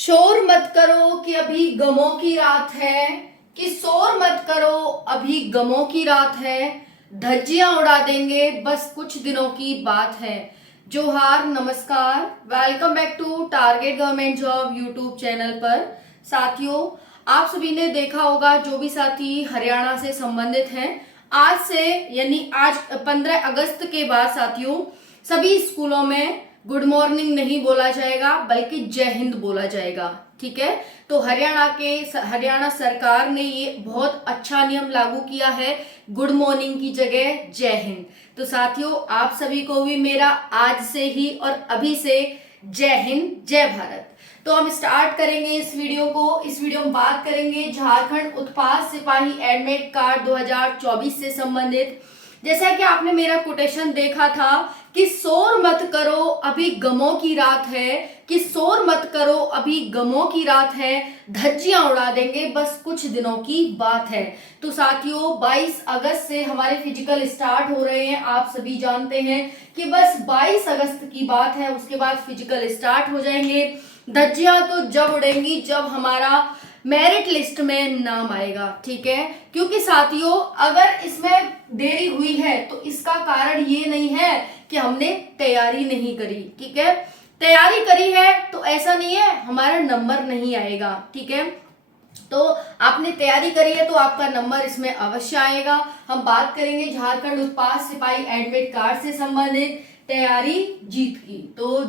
शोर मत करो कि अभी गमों की रात है। कि शोर मत करो अभी गमों की रात है। धज्जियां उड़ा देंगे बस कुछ दिनों की बात है। जोहार, नमस्कार, welcome back to target government job YouTube channel पर। साथियों, आप सभी ने देखा होगा, जो भी साथी हरियाणा से संबंधित हैं, आज से यानी आज 15 अगस्त के बाद साथियों सभी स्कूलों में गुड मॉर्निंग नहीं बोला जाएगा बल्कि जय हिंद बोला जाएगा। ठीक है, तो हरियाणा सरकार ने ये बहुत अच्छा नियम लागू किया है, गुड मॉर्निंग की जगह जय हिंद। तो साथियों, आप सभी को भी मेरा आज से ही और अभी से जय हिंद, जय भारत। तो हम स्टार्ट करेंगे इस वीडियो को। इस वीडियो में बात करेंगे झारखंड उत्पाद सिपाही एडमिट कार्ड 2024 से संबंधित। जैसा कि आपने मेरा कोटेशन देखा था कि शोर मत करो अभी गमों की रात है। कि शोर मत करो अभी गमों की रात है, धज्जियां उड़ा देंगे बस कुछ दिनों की बात है। तो साथियों, 22 अगस्त से हमारे फिजिकल स्टार्ट हो रहे हैं। आप सभी जानते हैं कि बस 22 अगस्त की बात है, उसके बाद फिजिकल स्टार्ट हो जाएंगे। धज्जियां तो जब उड़ेंगी जब हमारा मेरिट लिस्ट में नाम आएगा। ठीक है, क्योंकि साथियों अगर इसमें देरी हुई है तो इसका कारण ये नहीं है कि हमने तैयारी नहीं करी। ठीक है, तैयारी करी है तो ऐसा नहीं है हमारा नंबर नहीं आएगा। ठीक है, तो आपने तैयारी करी है तो आपका नंबर इसमें अवश्य आएगा। हम बात करेंगे झारखंड उत्पाद सिपाही एडमिट कार्ड से संबंधित। तैयारी जीत की, तो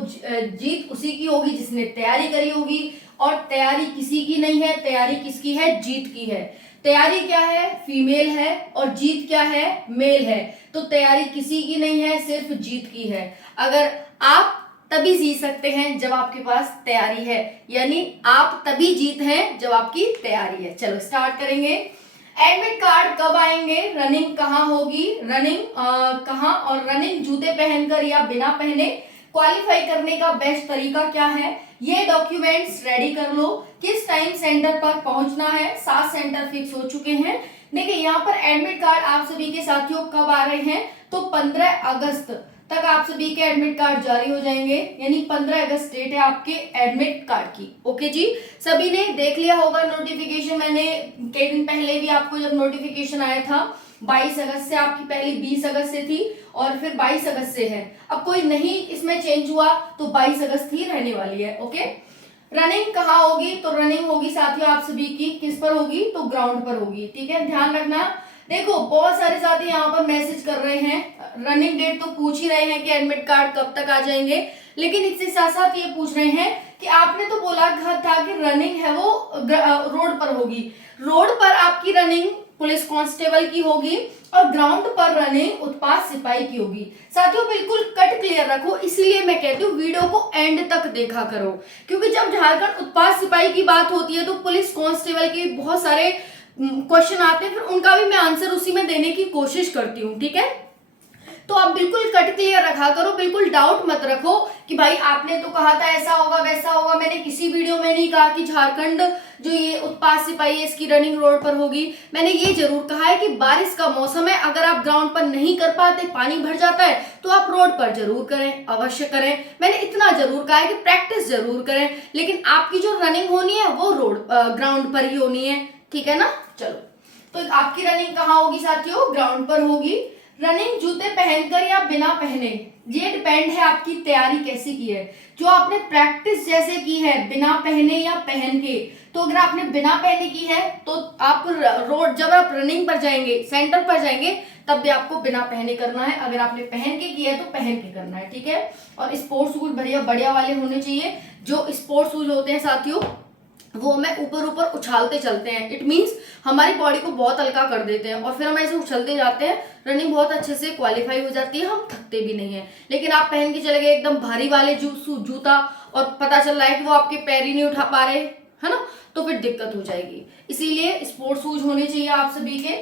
जीत उसी की होगी जिसने तैयारी करी होगी, और तैयारी किसी की नहीं है, तैयारी किसकी है? जीत की है। तैयारी क्या है? फीमेल है, और जीत क्या है? मेल है। तो तैयारी किसी की नहीं है, सिर्फ जीत की है। अगर आप तभी जीत सकते हैं जब आपके पास तैयारी है, यानी आप तभी जीत हैं जब आपकी तैयारी है। चलो स्टार्ट करेंगे। एडमिट कार्ड कब आएंगे? रनिंग कहाँ होगी? रनिंग कहाँ? और रनिंग जूते पहनकर या बिना पहने क्वालिफाई करने का बेस्ट तरीका क्या है? ये डॉक्यूमेंट्स रेडी कर लो। किस टाइम सेंटर पर पहुंचना है? 7 सेंटर फिक्स हो चुके हैं। देखिए, यहाँ पर एडमिट कार्ड आप सभी के साथियों कब आ रहे हैं? तो 15 अगस्त तक आप सभी के एडमिट कार्ड जारी हो जाएंगे, यानी 15 अगस्त डेट है आपके एडमिट कार्ड की। ओके जी, सभी ने देख लिया होगा नोटिफिकेशन। मैंने कई दिन पहले भी आपको जब नोटिफिकेशन आया था 22 अगस्त से, आपकी पहली 20 अगस्त से थी और फिर 22 अगस्त से है। अब कोई नहीं इसमें चेंज हुआ तो 22 अगस्त ही रहने वाली है। ओके, रनिंग कहाँ होगी? तो रनिंग होगी साथियों आप सभी की किस पर होगी? तो ग्राउंड पर होगी। ठीक है, ध्यान रखना। देखो, बहुत सारे साथी यहाँ पर मैसेज कर रहे हैं, रनिंग डेट तो पूछ ही रहे हैं कि एडमिट कार्ड कब तक आ जाएंगे, लेकिन इसके साथ साथ ये पूछ रहे हैं कि आपने तो बोला था कि रनिंग है वो रोड पर होगी। रोड पर आपकी रनिंग पुलिस कांस्टेबल की होगी और ग्राउंड पर रनिंग उत्पाद सिपाही की होगी। साथियों बिल्कुल कट क्लियर रखो, इसलिए मैं कहती हूँ वीडियो को एंड तक देखा करो, क्योंकि जब झारखंड उत्पाद सिपाही की बात होती है तो पुलिस कांस्टेबल के बहुत सारे क्वेश्चन आते हैं, फिर उनका भी मैं आंसर उसी में देने की कोशिश करती हूँ। ठीक है, तो आप बिल्कुल कट क्लियर रखा करो, बिल्कुल डाउट मत रखो कि भाई आपने तो कहा था ऐसा होगा वैसा होगा। मैंने किसी वीडियो में नहीं कहा कि झारखंड जो ये उत्पाद सिपाही है इसकी रनिंग रोड पर होगी। मैंने ये जरूर कहा है कि बारिश का मौसम है, अगर आप ग्राउंड पर नहीं कर पाते, पानी भर जाता है, तो आप रोड पर जरूर करें, अवश्य करें। मैंने इतना जरूर कहा है कि प्रैक्टिस जरूर करें, लेकिन आपकी जो रनिंग होनी है वो रोड ग्राउंड पर ही होनी है। ठीक है ना? चलो, तो आपकी रनिंग कहाँ होगी साथियों? ग्राउंड पर होगी। रनिंग जूते पहनकर या बिना पहने, ये डिपेंड है आपकी तैयारी कैसी की है। जो आपने प्रैक्टिस जैसे की है बिना पहने या पहन के, तो अगर आपने बिना पहने की है तो आप रोड जब आप रनिंग पर जाएंगे, सेंटर पर जाएंगे, तब भी आपको बिना पहने करना है। अगर आपने पहन के किया है तो पहन के करना है। ठीक है, और स्पोर्ट्स शूज बढ़िया बढ़िया वाले होने चाहिए। जो स्पोर्ट्स शूज होते हैं साथियों वो हमें ऊपर ऊपर उछालते चलते हैं, इट मीन्स हमारी बॉडी को बहुत हल्का कर देते हैं और फिर हम ऐसे उछलते जाते हैं, रनिंग बहुत अच्छे से क्वालिफाई हो जाती है, हम थकते भी नहीं है। लेकिन आप पहन के चले गए एकदम भारी वाले जूता और पता चल रहा है कि वो आपके पैर ही नहीं उठा पा रहे, है ना, तो फिर दिक्कत हो जाएगी। इसीलिए स्पोर्ट्स शूज होने चाहिए आप सभी के।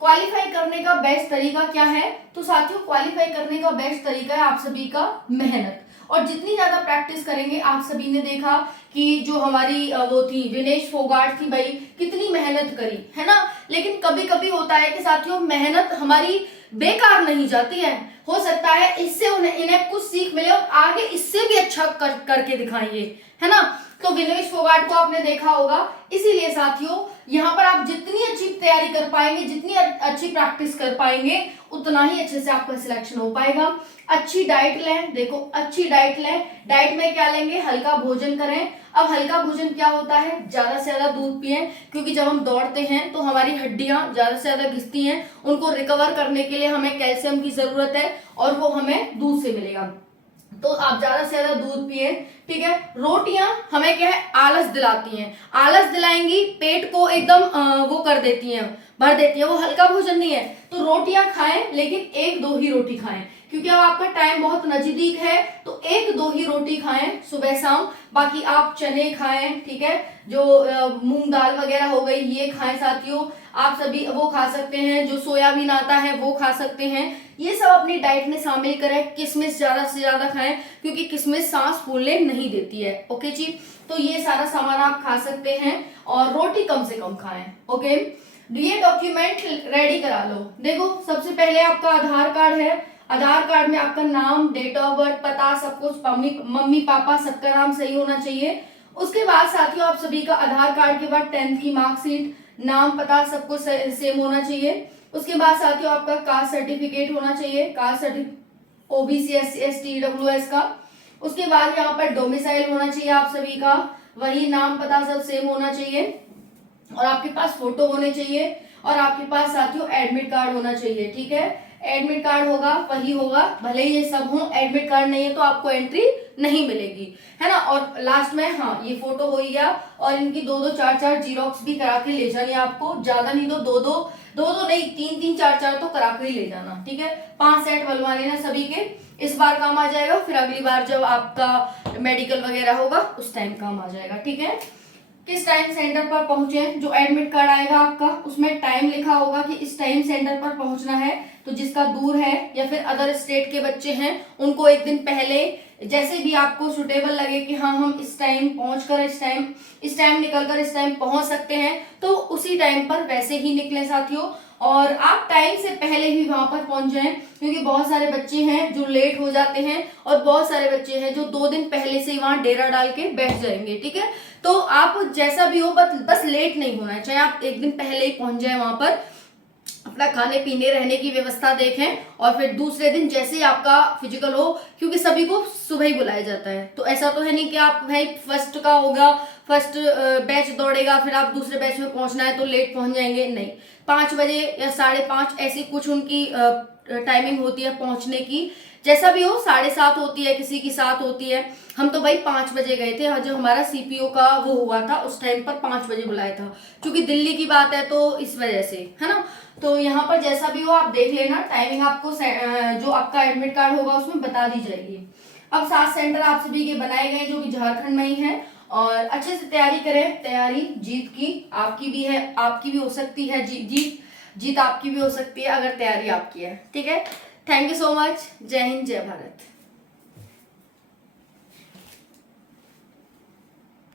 क्वालिफाई करने का बेस्ट तरीका क्या है? तो साथियों क्वालिफाई करने का बेस्ट तरीका है आप सभी का मेहनत, और जितनी ज्यादा प्रैक्टिस करेंगे, आप सभी ने देखा कि जो हमारी वो थी विनेश फोगाट थी, भाई कितनी मेहनत करी, है ना। लेकिन कभी कभी होता है कि साथियों मेहनत हमारी बेकार नहीं जाती है, हो सकता है इससे इन्हें कुछ सीख मिले और आगे इससे भी अच्छा करके दिखाएंगे, है ना। तो विनेश फोगाट को आपने देखा होगा। इसीलिए साथियों यहाँ पर आप जितनी अच्छी तैयारी कर पाएंगे, जितनी अच्छी प्रैक्टिस कर पाएंगे, उतना ही अच्छे से आपका सिलेक्शन हो पाएगा। अच्छी डाइट लें, देखो अच्छी डाइट लें। डाइट में क्या लेंगे, हल्का भोजन करें। अब हल्का भोजन क्या होता है, ज्यादा से ज्यादा दूध पिए, क्योंकि जब हम दौड़ते हैं तो हमारी हड्डियां ज्यादा से ज्यादा घिसती हैं, उनको रिकवर करने के लिए हमें कैल्शियम की जरूरत है और वो हमें दूध से मिलेगा। तो आप ज्यादा से ज्यादा दूध पिए, ठीक है। रोटियां हमें क्या है, आलस दिलाती हैं, आलस दिलाएंगी, पेट को एकदम वो कर देती हैं, भर देती है, वो हल्का भोजन नहीं है। तो रोटियां खाएं, लेकिन एक दो ही रोटी खाएं, क्योंकि अब आपका टाइम बहुत नजदीक है, तो एक दो ही रोटी खाएं सुबह शाम। बाकी आप चने खाएं, ठीक है, जो मूंग दाल वगैरह हो गई ये खाएं साथियों। आप सभी वो खा सकते हैं, जो सोयाबीन आता है वो खा सकते हैं। ये सब अपनी डाइट में शामिल करें। किशमिश ज्यादा से ज्यादा खाएं, क्योंकि किशमिश सांस फूलने नहीं देती है। ओके जी, तो ये सारा सामान आप खा सकते हैं और रोटी कम से कम खाएं। ओके, ये डॉक्यूमेंट रेडी करा लो। देखो सबसे पहले आपका आधार कार्ड है, आधार कार्ड में आपका नाम, डेट ऑफ बर्थ, पता, सब कुछ, मम्मी पापा सबका नाम सही होना चाहिए। उसके बाद साथियों आप सभी का आधार कार्ड के बाद 10th की मार्कशीट, नाम, पता सब कुछ सेम होना चाहिए। उसके बाद साथियों आपका कास्ट सर्टिफिकेट होना चाहिए, caste certificate OBC, SC, ST, EWS का। उसके बाद यहाँ पर डोमिसाइल होना चाहिए आप सभी का, वही नाम पता सब सेम होना चाहिए, और आपके पास फोटो होने चाहिए, और आपके पास साथियों एडमिट कार्ड होना चाहिए। ठीक है, एडमिट कार्ड होगा वही होगा, भले ही ये सब हो, एडमिट कार्ड नहीं है तो आपको एंट्री नहीं मिलेगी, है ना। और लास्ट में हाँ ये फोटो हो गया, और इनकी दो दो चार चार जीरोक्स भी करा के ले जानी है आपको, ज्यादा नहीं तो दो दो नहीं, तीन तीन चार चार तो करा के ही ले जाना। ठीक है, 5 सेट बनवा लेना सभी के, इस बार काम आ जाएगा, फिर अगली बार जब आपका मेडिकल वगैरह होगा उस टाइम काम आ जाएगा। ठीक है, किस टाइम सेंटर पर पहुंचे, जो एडमिट कार्ड आएगा आपका उसमें टाइम लिखा होगा कि इस टाइम सेंटर पर पहुंचना है। तो जिसका दूर है या फिर अदर स्टेट के बच्चे हैं उनको एक दिन पहले जैसे भी आपको सुटेबल लगे कि हाँ हम इस टाइम पहुंचकर इस टाइम निकलकर इस टाइम पहुंच सकते हैं, तो उसी टाइम पर वैसे ही निकले साथियों। और आप टाइम से पहले ही वहां पर पहुंच जाएं, क्योंकि बहुत सारे बच्चे हैं जो लेट हो जाते हैं, और बहुत सारे बच्चे हैं जो 2 दिन पहले से वहां डेरा डाल के बैठ जाएंगे। ठीक है, तो आप जैसा भी हो बस लेट नहीं होना है, चाहे आप एक दिन पहले ही पहुंच जाए वहां पर, अपना खाने पीने रहने की व्यवस्था देखें, और फिर दूसरे दिन जैसे ही आपका फिजिकल हो, क्योंकि सभी को सुबह ही बुलाया जाता है, तो ऐसा तो है नहीं कि आप भाई फर्स्ट का होगा, फर्स्ट बैच दौड़ेगा फिर आप दूसरे बैच में पहुंचना है तो लेट पहुंच जाएंगे, नहीं। 5 बजे या 5:30 ऐसी कुछ उनकी टाइमिंग होती है पहुंचने की, जैसा भी हो, 7:30 होती है, किसी की 7 होती है। हम तो भाई 5 बजे गए थे, जो हमारा सीपीओ का वो हुआ था उस टाइम पर 5 बजे बुलाया था, क्योंकि दिल्ली की बात है तो इस वजह से, है ना। तो यहाँ पर जैसा भी हो आप देख लेना, टाइमिंग आपको जो आपका एडमिट कार्ड होगा उसमें बता दी जाएगी। अब 7 सेंटर आप सभी के बनाए गए जो कि झारखंड में ही है, और अच्छे से तैयारी करें। तैयारी जीत की आपकी भी है, आपकी भी हो सकती है, जीत आपकी भी हो सकती है अगर तैयारी आपकी है। ठीक है, थैंक यू सो मच, जय हिंद, जय भारत।